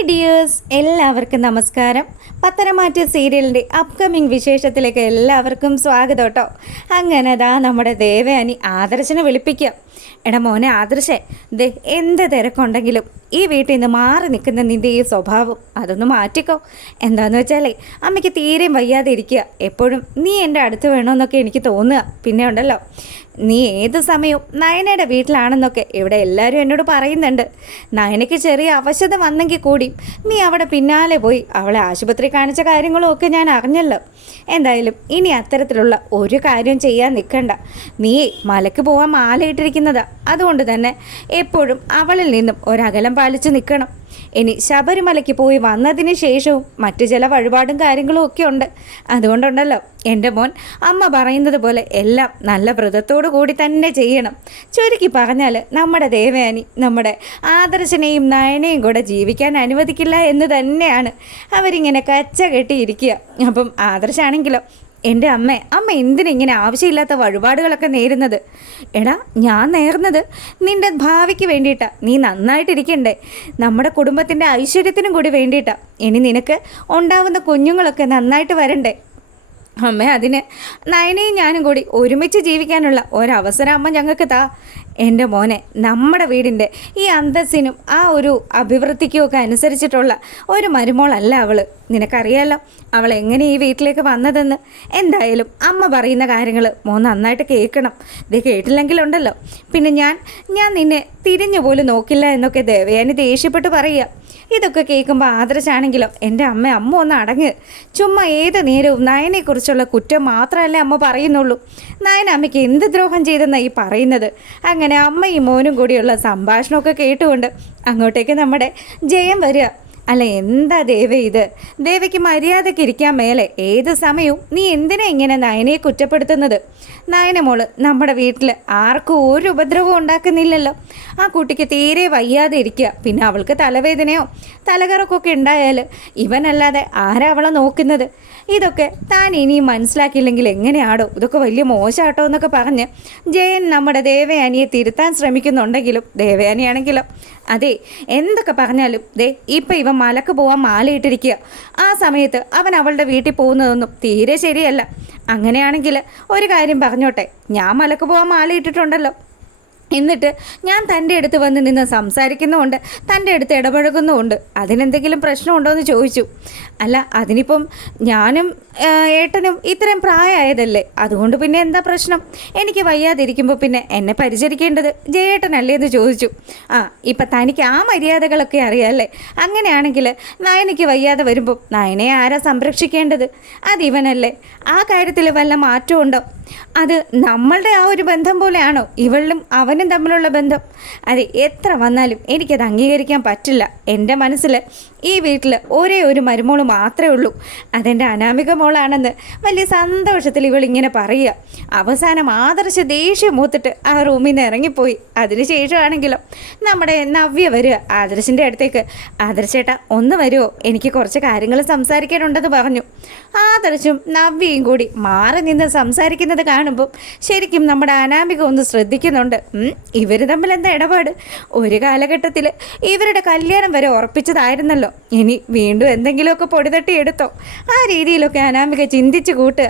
Hi dears, എല്ലാവർക്കും നമസ്കാരം. പത്തനംമാറ്റ് സീരിയലിൻ്റെ അപ്കമിങ് വിശേഷത്തിലേക്ക് എല്ലാവർക്കും സ്വാഗതം കേട്ടോ. അങ്ങനെ നമ്മുടെ ദേവയാനി ആദർശനെ വിളിപ്പിക്കുക. എടാ മോനെ ആദർശേ, എന്ത് തിരക്കുണ്ടെങ്കിലും ഈ വീട്ടിൽ നിന്ന് മാറി നിൽക്കുന്ന നിൻ്റെ ഈ സ്വഭാവം അതൊന്ന് മാറ്റിക്കോ. എന്താന്ന് വെച്ചാലേ അമ്മയ്ക്ക് തീരെയും വയ്യാതെ ഇരിക്കുക. എപ്പോഴും നീ എൻ്റെ അടുത്ത് വേണമെന്നൊക്കെ എനിക്ക് തോന്നുക. പിന്നെ ഉണ്ടല്ലോ, നീ ഏത് സമയവും നയനയുടെ വീട്ടിലാണെന്നൊക്കെ ഇവിടെ എല്ലാവരും എന്നോട് പറയുന്നുണ്ട്. നയനയ്ക്ക് ചെറിയ അവശത വന്നെങ്കിൽ കൂടി നീ അവിടെ പിന്നാലെ പോയി അവളെ ആശുപത്രി കാണിച്ച കാര്യങ്ങളും ഒക്കെ ഞാൻ അറിഞ്ഞല്ലോ. എന്തായാലും ഇനി അത്തരത്തിലുള്ള ഒരു കാര്യം ചെയ്യാൻ നിൽക്കണ്ട. നീ മലക്ക് പോകാൻ മാലയിട്ടിരിക്കുന്നതാ. അതുകൊണ്ട് തന്നെ എപ്പോഴും അവളിൽ നിന്നും ഒരകലം പാലിച്ച് നിൽക്കണം. ഇനി ശബരിമലയ്ക്ക് പോയി വന്നതിന് ശേഷവും മറ്റു ചില വഴിപാടും കാര്യങ്ങളും ഒക്കെ ഉണ്ട്. അതുകൊണ്ടുണ്ടല്ലോ എൻ്റെ മോൻ അമ്മ പറയുന്നത് പോലെ എല്ലാം നല്ല വ്രതത്തോടു കൂടി തന്നെ ചെയ്യണം. ചുരുക്കി പറഞ്ഞാൽ നമ്മുടെ ദേവയാനി നമ്മുടെ ആദർശനെയും നയനെയും കൂടെ ജീവിക്കാൻ അനുവദിക്കില്ല എന്ന് തന്നെയാണ് അവരിങ്ങനെ കച്ച കെട്ടിയിരിക്കുക. അപ്പം ആദർശാണെങ്കിലോ, എൻ്റെ അമ്മ എന്തിനിങ്ങനെ ആവശ്യമില്ലാത്ത വഴിപാടുകളൊക്കെ നേരുന്നത്? എടാ, ഞാൻ നേർന്നത് നിൻ്റെ ഭാവിക്ക് വേണ്ടിയിട്ടാണ്. നീ നന്നായിട്ടിരിക്കണ്ടേ, നമ്മുടെ കുടുംബത്തിൻ്റെ ഐശ്വര്യത്തിനും കൂടി വേണ്ടിയിട്ടാണ്. ഇനി നിനക്ക് ഉണ്ടാവുന്ന കുഞ്ഞുങ്ങളൊക്കെ നന്നായിട്ട് വരണ്ടേ? അമ്മ അതിന് നയനയും ഞാനും കൂടി ഒരുമിച്ച് ജീവിക്കാനുള്ള ഒരവസരം അമ്മ ഞങ്ങൾക്ക് താ. എൻ്റെ മോനെ, നമ്മുടെ വീടിൻ്റെ ഈ അന്തസ്സിനും ആ ഒരു അഭിവൃദ്ധിക്കും ഒക്കെ അനുസരിച്ചിട്ടുള്ള ഒരു മരുമോളല്ല അവൾ. നിനക്കറിയാലോ അവൾ എങ്ങനെ ഈ വീട്ടിലേക്ക് വന്നതെന്ന്. എന്തായാലും അമ്മ പറയുന്ന കാര്യങ്ങൾ മോൻ നന്നായിട്ട് കേൾക്കണം. ഇത് കേട്ടില്ലെങ്കിലുണ്ടല്ലോ പിന്നെ ഞാൻ നിന്നെ തിരിഞ്ഞു പോലും നോക്കില്ല എന്നൊക്കെ ദേവയാനി ദേഷ്യപ്പെട്ട് പറയുക. ഇതൊക്കെ കേൾക്കുമ്പോൾ ആദർശാണെങ്കിലോ, എൻ്റെ അമ്മ ഒന്ന് അടങ്ങ്. ചുമ്മാ ഏത് നേരവും നയനെക്കുറിച്ചുള്ള കുറ്റം മാത്രമല്ലേ അമ്മ പറയുന്നുള്ളൂ. നയന അമ്മയ്ക്ക് എന്ത് ദ്രോഹം ചെയ്തെന്നാണ് ഈ പറയുന്നത്? അങ്ങനെ അമ്മയും മോനും കൂടിയുള്ള സംഭാഷണമൊക്കെ കേട്ടുകൊണ്ട് അങ്ങോട്ടേക്ക് നമ്മുടെ ജയം വരിക. അല്ല, എന്താ ദേവ ഇത്? ദേവയ്ക്ക് മര്യാദയ്ക്ക് ഇരിക്കാൻ മേലെ ഏത് സമയവും നീ എന്തിനാ ഇങ്ങനെ നയനയെ കുറ്റപ്പെടുത്തുന്നത്? നയന മോള് നമ്മുടെ വീട്ടിൽ ആർക്കും ഒരു ഉപദ്രവവും ഉണ്ടാക്കുന്നില്ലല്ലോ. ആ കുട്ടിക്ക് തീരെ വയ്യാതെ ഇരിക്കുക. പിന്നെ അവൾക്ക് തലവേദനയോ തലകറക്കൊക്കെ ഉണ്ടായാൽ ഇവനല്ലാതെ ആരാ അവളെ നോക്കുന്നത്? ഇതൊക്കെ താൻ ഇനിയും മനസ്സിലാക്കിയില്ലെങ്കിൽ എങ്ങനെയാടോ? ഇതൊക്കെ വലിയ മോശമാട്ടോ എന്നൊക്കെ പറഞ്ഞ് ജയൻ നമ്മുടെ ദേവയാനിയെ തിരുത്താൻ ശ്രമിക്കുന്നുണ്ടെങ്കിലും ദേവയാനിയാണെങ്കിലോ, അതെ എന്തൊക്കെ പറഞ്ഞാലും ഇപ്പം ഇവൻ മലക്ക് പോകാൻ മാലയിട്ടിരിക്കുക. ആ സമയത്ത് അവൻ അവളുടെ വീട്ടിൽ പോകുന്നതൊന്നും തീരെ ശരിയല്ല. അങ്ങനെയാണെങ്കിൽ ഒരു കാര്യം പറഞ്ഞോട്ടെ, ഞാൻ മലക്ക് പോകാൻ മാലയിട്ടിട്ടുണ്ടല്ലോ. എന്നിട്ട് ഞാൻ തൻ്റെ അടുത്ത് വന്ന് നിന്ന് സംസാരിക്കുന്നുമുണ്ട്, തൻ്റെ അടുത്ത് ഇടപഴകുന്നുമുണ്ട്. അതിനെന്തെങ്കിലും പ്രശ്നമുണ്ടോ എന്ന് ചോദിച്ചു. അല്ല, അതിനിപ്പം ഞാനും ഏട്ടനും ഇത്രയും പ്രായമായതല്ലേ, അതുകൊണ്ട് പിന്നെ എന്താ പ്രശ്നം? എനിക്ക് വയ്യാതിരിക്കുമ്പോൾ പിന്നെ എന്നെ പരിചരിക്കേണ്ടത് ജയേട്ടനല്ലേ എന്ന് ചോദിച്ചു. ഇപ്പം തനിക്ക് ആ മര്യാദകളൊക്കെ അറിയാമല്ലേ? അങ്ങനെയാണെങ്കിൽ നയനയ്ക്ക് വയ്യാതെ വരുമ്പോൾ നയനയെ ആരാ സംരക്ഷിക്കേണ്ടത്? അതിവനല്ലേ. ആ കാര്യത്തിൽ വല്ല മാറ്റവും ഉണ്ടോ? അത് നമ്മളുടെ ആ ഒരു ബന്ധം പോലെയാണോ ഇവളും അവനും തമ്മിലുള്ള ബന്ധം? അതെ, എത്ര വന്നാലും എനിക്കത് അംഗീകരിക്കാൻ പറ്റില്ല. എൻ്റെ മനസ്സിൽ ഈ വീട്ടിൽ ഒരേ ഒരു മരുമോള് മാത്രമേ ഉള്ളൂ. അതെൻ്റെ അനാമിക മോളാണെന്ന് വലിയ സന്തോഷത്തിൽ ഇവളിങ്ങനെ പറയുക. അവസാനം ആദർശ ദേഷ്യം മൂത്തിട്ട് ആ റൂമിൽ നിന്ന് ഇറങ്ങിപ്പോയി. അതിനുശേഷമാണെങ്കിലോ നമ്മുടെ നവ്യ വരിക ആദർശിൻ്റെ അടുത്തേക്ക്. ആദർശേട്ടാ ഒന്ന് വരുമോ, എനിക്ക് കുറച്ച് കാര്യങ്ങൾ സംസാരിക്കാനുണ്ടെന്ന് പറഞ്ഞു. ആദർശും നവ്യയും കൂടി മാറി നിന്ന് സംസാരിക്കുന്നത് കാണുമ്പോൾ ശരിക്കും നമ്മുടെ അനാമിക ഒന്ന് ശ്രദ്ധിക്കുന്നുണ്ട്. ഇവർ തമ്മിൽ എന്താ ഇടപാട്? ഒരു കാലഘട്ടത്തിൽ ഇവരുടെ കല്യാണം വരെ ഉറപ്പിച്ചതായിരുന്നല്ലോ. ഇനി വീണ്ടും എന്തെങ്കിലുമൊക്കെ പൊടിതട്ടി എടുത്തോ? ആ രീതിയിലൊക്കെ അനാമിക ചിന്തിച്ച് കൂട്ടുക.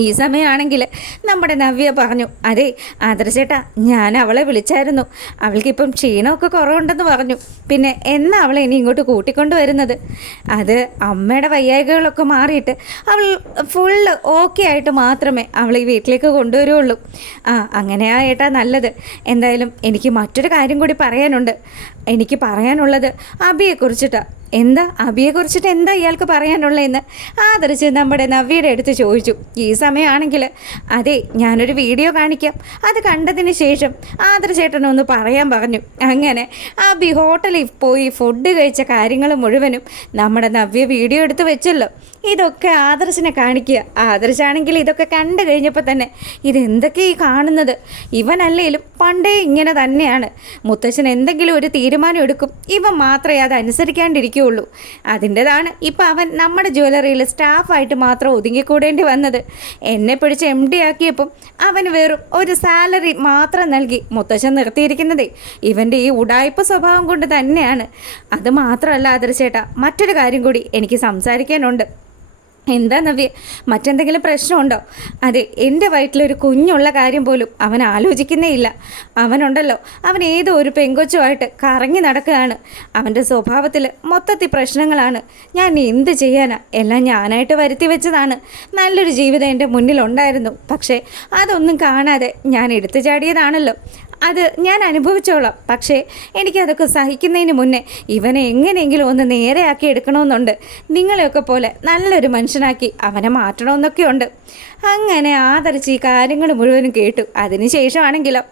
ഈ സമയമാണെങ്കിൽ നമ്മുടെ നവ്യ പറഞ്ഞു, അതെ ആദർശേട്ടാ, ഞാൻ അവളെ വിളിച്ചായിരുന്നു. അവൾക്കിപ്പം ക്ഷീണമൊക്കെ കുറവുണ്ടെന്ന് പറഞ്ഞു. പിന്നെ എന്നാ അവളെ ഇനി ഇങ്ങോട്ട് കൂട്ടിക്കൊണ്ട് വരുന്നത്? അത് അമ്മയുടെ വയ്യായികകളൊക്കെ മാറിയിട്ട് അവൾ ഫുള്ള് ഓക്കെ ആയിട്ട് മാത്രമേ അവൾ ഈ വീട്ടിലേക്ക് കൊണ്ടുവരുള്ളൂ. അങ്ങനെയാ ഏട്ടാ നല്ലത്. എന്തായാലും എനിക്ക് മറ്റൊരു കാര്യം കൂടി പറയാനുണ്ട്. എനിക്ക് പറയാനുള്ളത് അബിയെക്കുറിച്ചിട്ടാണ്. എന്താ അബിയെക്കുറിച്ചിട്ട് എന്താ ഇയാൾക്ക് പറയാനുള്ളതെന്ന് ആദർശ് നമ്മുടെ നവ്യയുടെ അടുത്ത് ചോദിച്ചു. ഈ സമയമാണെങ്കിൽ അതെ ഞാനൊരു വീഡിയോ കാണിക്കാം, അത് കണ്ടതിന് ശേഷം ആദർശേട്ടനൊന്ന് പറയാൻ പറഞ്ഞു. അങ്ങനെ അബി ഹോട്ടലിൽ പോയി ഫുഡ് കഴിച്ച കാര്യങ്ങൾ മുഴുവനും നമ്മുടെ നവ്യ വീഡിയോ എടുത്ത് വെച്ചല്ലോ. ഇതൊക്കെ ആദർശിനെ കാണിക്കുക. ആദർശാണെങ്കിൽ ഇതൊക്കെ കണ്ടു കഴിഞ്ഞപ്പോൾ തന്നെ ഇതെന്തൊക്കെയാ ഈ കാണുന്നത്? ഇവനല്ലേലും പണ്ടേ ഇങ്ങനെ തന്നെയാണ്. മുത്തശ്ശൻ എന്തെങ്കിലും ഒരു തീരുമാനം എടുക്കും, ഇവൻ മാത്രമേ അത് അനുസരിക്കാണ്ടിരിക്കും. പഠിക്കുകയുള്ളൂ. അതിൻ്റെതാണ് ഇപ്പം അവൻ നമ്മുടെ ജ്വല്ലറിയിൽ സ്റ്റാഫായിട്ട് മാത്രം ഒതുങ്ങിക്കൂടേണ്ടി വന്നത്. എന്നെ പിടിച്ച് MD ആക്കിയപ്പം അവന് വെറും ഒരു സാലറി മാത്രം നൽകി മുത്തശ്ശൻ നിർത്തിയിരിക്കുന്നതേ ഇവൻ്റെ ഈ ഉടായ്പ സ്വഭാവം കൊണ്ട് തന്നെയാണ്. അത് മാത്രമല്ല ആദർശേട്ടാ, മറ്റൊരു കാര്യം കൂടി എനിക്ക് സംസാരിക്കാനുണ്ട്. എന്താ നവ്യ, മറ്റെന്തെങ്കിലും പ്രശ്നമുണ്ടോ? അതെ, എൻ്റെ വയറ്റിലൊരു കുഞ്ഞുള്ള കാര്യം പോലും അവൻ ആലോചിക്കുന്നേ ഇല്ല. അവനുണ്ടല്ലോ, അവൻ ഏതോ ഒരു പെങ്കൊച്ചുമായിട്ട് കറങ്ങി നടക്കുകയാണ്. അവൻ്റെ സ്വഭാവത്തിൽ മൊത്തത്തിൽ പ്രശ്നങ്ങളാണ്. ഞാൻ എന്ത് ചെയ്യാനാ? എല്ലാം ഞാനായിട്ട് വരുത്തി വെച്ചതാണ്. നല്ലൊരു ജീവിതം എൻ്റെ മുന്നിലുണ്ടായിരുന്നു. പക്ഷേ അതൊന്നും കാണാതെ ഞാൻ എടുത്തു ചാടിയതാണല്ലോ. അത് ഞാൻ അനുഭവിച്ചോളാം. പക്ഷേ എനിക്കതൊക്കെ സഹിക്കുന്നതിന് മുന്നേ ഇവനെ എങ്ങനെയെങ്കിലും ഒന്ന് നേരെയാക്കി എടുക്കണമെന്നുണ്ട്. നിങ്ങളെയൊക്കെ പോലെ നല്ലൊരു മനുഷ്യനാക്കി അവനെ മാറ്റണമെന്നൊക്കെയുണ്ട്. അങ്ങനെ ആദർശ് ഈ കാര്യങ്ങൾ മുഴുവനും കേട്ടു. അതിനുശേഷമാണെങ്കിലോ,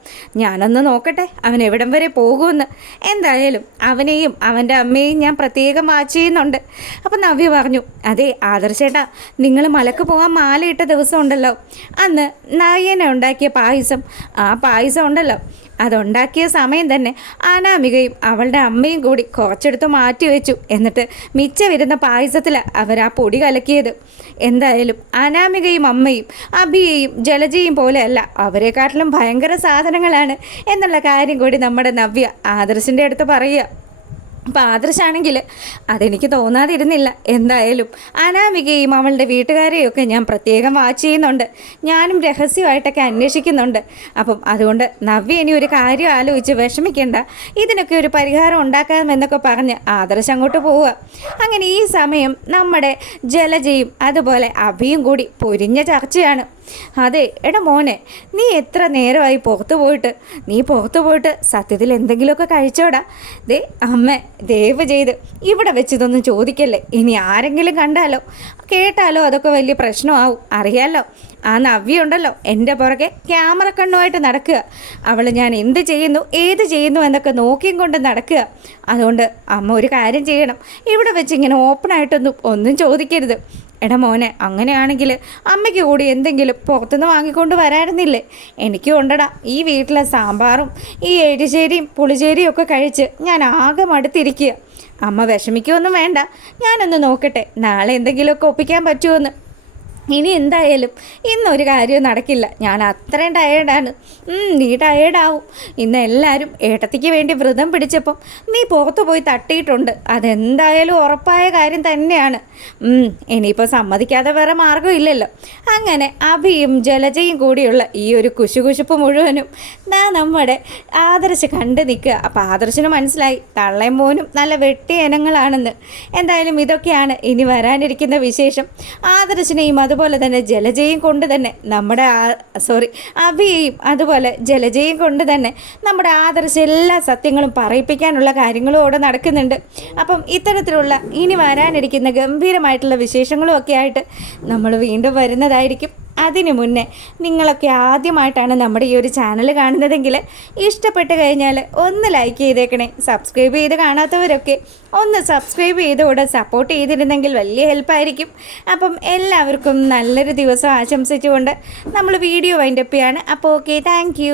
ഞാനൊന്ന് നോക്കട്ടെ അവൻ എവിടം വരെ പോകുമെന്ന്. എന്തായാലും അവനെയും അവൻ്റെ അമ്മയെയും ഞാൻ പ്രത്യേകം വാച്ച് ചെയ്യുന്നുണ്ട്. അപ്പം നവ്യ പറഞ്ഞു, അതെ ആദർശേട്ടാ, നിങ്ങൾ മലക്ക് പോകാൻ മാലയിട്ട ദിവസം ഉണ്ടല്ലോ, അന്ന് നയന ഉണ്ടാക്കിയ പായസം, ആ പായസം ഉണ്ടല്ലോ, അതുണ്ടാക്കിയ സമയം തന്നെ അനാമികയും അവളുടെ അമ്മയും കൂടി കുറച്ചെടുത്ത് മാറ്റി വെച്ചു. എന്നിട്ട് മിച്ചം വരുന്ന പായസത്തിൽ അവർ ആ പൊടി കലക്കിയത്. എന്തായാലും അനാമികയും അമ്മയും അഭിയെയും ജലജയും പോലെയല്ല, അവരെക്കാട്ടിലും ഭയങ്കര സാധനങ്ങളാണ് എന്നുള്ള കാര്യം കൂടി നമ്മുടെ നവ്യ ആദർശിൻ്റെ അടുത്ത് പറയുക. അപ്പോൾ ആദർശാണെങ്കിൽ അതെനിക്ക് തോന്നാതിരുന്നില്ല. എന്തായാലും അനാമികയും അവളുടെ വീട്ടുകാരെയും ഒക്കെ ഞാൻ പ്രത്യേകം വാച്ച് ചെയ്യുന്നുണ്ട്. ഞാനും രഹസ്യമായിട്ടൊക്കെ അന്വേഷിക്കുന്നുണ്ട്. അപ്പം അതുകൊണ്ട് നവ്യ ഇനി ഒരു കാര്യം ആലോചിച്ച് വിഷമിക്കേണ്ട, ഇതിനൊക്കെ ഒരു പരിഹാരം ഉണ്ടാക്കാമെന്നൊക്കെ പറഞ്ഞ് ആദർശം അങ്ങോട്ട് പോവുക. അങ്ങനെ ഈ സമയം നമ്മുടെ ജലജയും അതുപോലെ അഭിയും കൂടി പൊരിഞ്ഞ ചർച്ചയാണ്. അതെ, എടാ മോനെ, നീ എത്ര നേരമായി പുറത്തു പോയിട്ട്? നീ പുറത്തു പോയിട്ട് സത്യത്തിൽ എന്തെങ്കിലുമൊക്കെ കഴിച്ചോടാ? ദേ അമ്മ, ദയവ് ചെയ്ത് ഇവിടെ വെച്ചിതൊന്നും ചോദിക്കല്ലേ. ഇനി ആരെങ്കിലും കണ്ടാലോ കേട്ടാലോ അതൊക്കെ വലിയ പ്രശ്നമാവും. അറിയാലോ, ആ നവ്യ ഉണ്ടല്ലോ എൻ്റെ പുറകെ ക്യാമറ കണ്ണുമായിട്ട് നടക്കുക. അവൾ ഞാൻ എന്ത് ചെയ്യുന്നു ഏത് ചെയ്യുന്നു എന്നൊക്കെ നോക്കിയും കൊണ്ട് നടക്കുക. അതുകൊണ്ട് അമ്മ ഒരു കാര്യം ചെയ്യണം, ഇവിടെ വെച്ച് ഇങ്ങനെ ഒന്നും ചോദിക്കരുത്. എടാ മോനെ, അങ്ങനെയാണെങ്കിൽ അമ്മയ്ക്ക് കൂടി എന്തെങ്കിലും പുറത്തുനിന്ന് വാങ്ങിക്കൊണ്ട് വരായിരുന്നില്ലേ? എനിക്കും ഉണ്ടടാ ഈ വീട്ടിലെ സാമ്പാറും ഈ എരിശ്ശേരിയും പുളിശ്ശേരിയും ഒക്കെ കഴിച്ച് ഞാൻ ആകെ മടുത്തിരിക്കുക. അമ്മ വിഷമിക്കുമൊന്നും വേണ്ട, ഞാനൊന്ന് നോക്കട്ടെ നാളെ എന്തെങ്കിലുമൊക്കെ ഒപ്പിക്കാൻ പറ്റുമോയെന്ന്. ഇനി എന്തായാലും ഇന്നൊരു കാര്യവും നടക്കില്ല. ഞാൻ അത്രയും ടയേർഡാണ്. നീ ടയേർഡാവും. ഇന്ന് എല്ലാവരും ഏട്ടത്തിക്ക് വേണ്ടി വ്രതം പിടിച്ചപ്പം നീ പുറത്തു പോയി തട്ടിയിട്ടുണ്ട്. അതെന്തായാലും ഉറപ്പായ കാര്യം തന്നെയാണ്. ഇനിയിപ്പോൾ സമ്മതിക്കാതെ വേറെ മാർഗ്ഗമില്ലല്ലോ. അങ്ങനെ അഭിയും ജലജയും കൂടിയുള്ള ഈ ഒരു കുശുകുശുപ്പ് മുഴുവനും നമ്മുടെ ആദർശ് കണ്ടു നിൽക്കുക. അപ്പോൾ ആദർശിന് മനസ്സിലായി തള്ളയും മോനും നല്ല വെട്ടിയ ഇനങ്ങളാണെന്ന്. എന്തായാലും ഇതൊക്കെയാണ് ഇനി വരാനിരിക്കുന്ന വിശേഷം. ആദർശിനെയും അതുപോലെ തന്നെ ജലജയും കൊണ്ട് തന്നെ അഭിയെയും അതുപോലെ ജലജയും കൊണ്ട് തന്നെ നമ്മുടെ ആദർശ് എല്ലാ സത്യങ്ങളും പറയിപ്പിക്കാനുള്ള കാര്യങ്ങളും അവിടെ നടക്കുന്നുണ്ട്. അപ്പം ഇത്തരത്തിലുള്ള ഇനി വരാനിരിക്കുന്ന ഗംഭീരമായിട്ടുള്ള വിശേഷങ്ങളും ഒക്കെ ആയിട്ട് നമ്മൾ വീണ്ടും വരുന്നതായിരിക്കും. അതിനു മുന്നേ നിങ്ങളൊക്കെ ആദ്യമായിട്ടാണ് നമ്മുടെ ഈ ഒരു ചാനൽ കാണുന്നതെങ്കിൽ ഇഷ്ടപ്പെട്ട് കഴിഞ്ഞാൽ ഒന്ന് ലൈക്ക് ചെയ്തേക്കണേ. സബ്സ്ക്രൈബ് ചെയ്ത് കാണാത്തവരൊക്കെ ഒന്ന് സബ്സ്ക്രൈബ് ചെയ്തുകൂടെ സപ്പോർട്ട് ചെയ്തിരുന്നെങ്കിൽ വലിയ ഹെൽപ്പായിരിക്കും. അപ്പം എല്ലാവർക്കും നല്ലൊരു ദിവസം ആശംസിച്ചുകൊണ്ട് നമ്മൾ വീഡിയോ വൈൻഡപ്പ് ചെയ്യാണ്. അപ്പോൾ ഓക്കെ, താങ്ക്